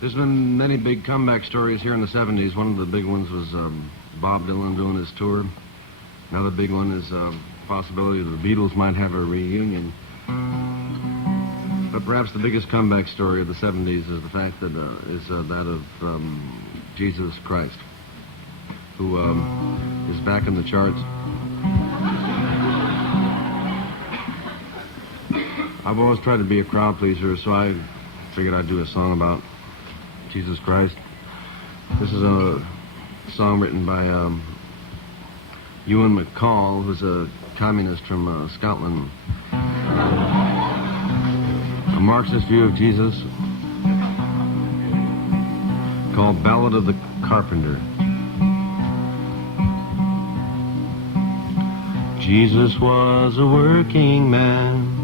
There's been many big comeback stories here in the 70s. One of the big ones was Bob Dylan doing his tour. Another big one is possibility that the Beatles might have a reunion. But perhaps the biggest comeback story of the 70s is the fact that that of Jesus Christ, who is back in the charts. I've always tried to be a crowd pleaser, so I figured I'd do a song about Jesus Christ. This is a song written by Ewan MacColl, who's a communist from Scotland. A Marxist view of Jesus called Ballad of the Carpenter. Jesus was a working man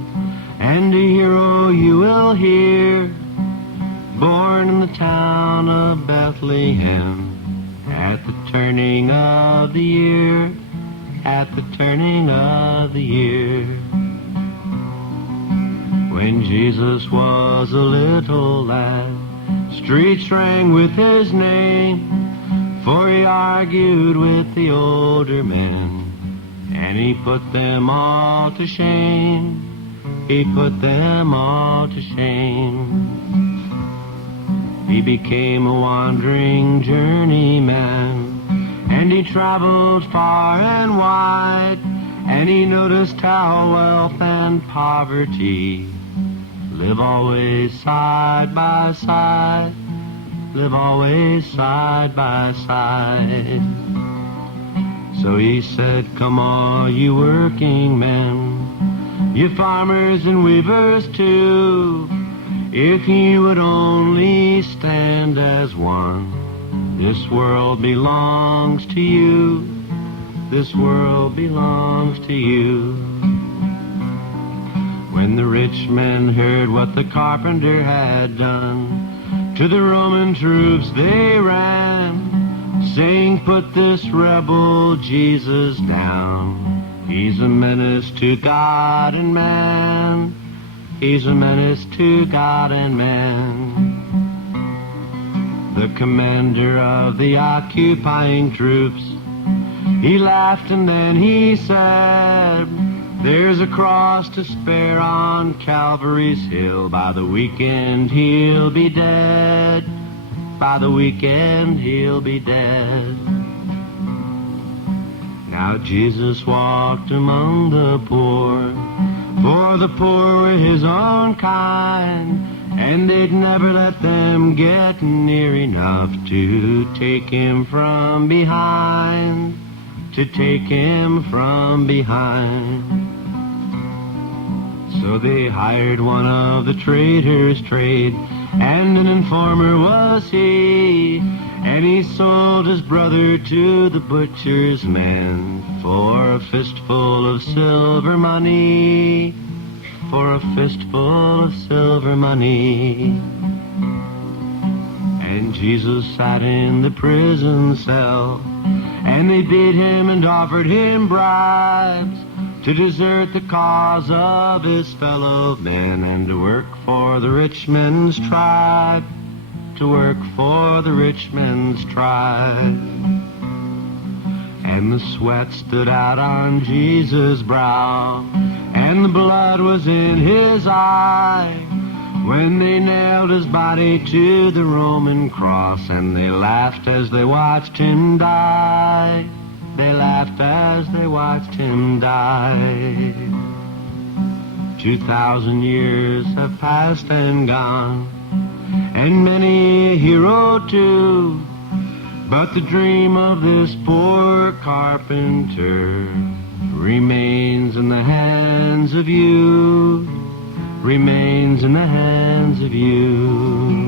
and a hero you will hear, born in the town of Bethlehem at the turning of the year, at the turning of the year. When Jesus was a little lad, streets rang with his name, for he argued with the older men, and he put them all to shame. He put them all to shame. He became a wandering journeyman, and he traveled far and wide, and he noticed how wealth and poverty live always side by side, live always side by side. So he said, come all you working men, you farmers and weavers too, if you would only stand as one, this world belongs to you, this world belongs to you. When the rich men heard what the carpenter had done, to the Roman troops they ran, saying, put this rebel Jesus down. He's a menace to God and man. He's a menace to God and man. The commander of the occupying troops, he laughed and then he said, there's a cross to spare on Calvary's hill. By the weekend he'll be dead. By the weekend he'll be dead. Now Jesus walked among the poor, for the poor were his own kind, and they'd never let them get near enough to take him from behind, to take him from behind. So they hired one of the traders' trade, and an informer was he, and he sold his brother to the butcher's men for a fistful of silver money, for a fistful of silver money. And Jesus sat in the prison cell, and they beat him and offered him bribes to desert the cause of his fellow men and to work for the rich men's tribe, to work for the rich men's tribe. And the sweat stood out on Jesus' brow, and the blood was in his eye, when they nailed his body to the Roman cross, and they laughed as they watched him die. They laughed as they watched him die. 2,000 years have passed and gone, and many a hero too, but the dream of this poor carpenter remains in the hands of you, remains in the hands of you.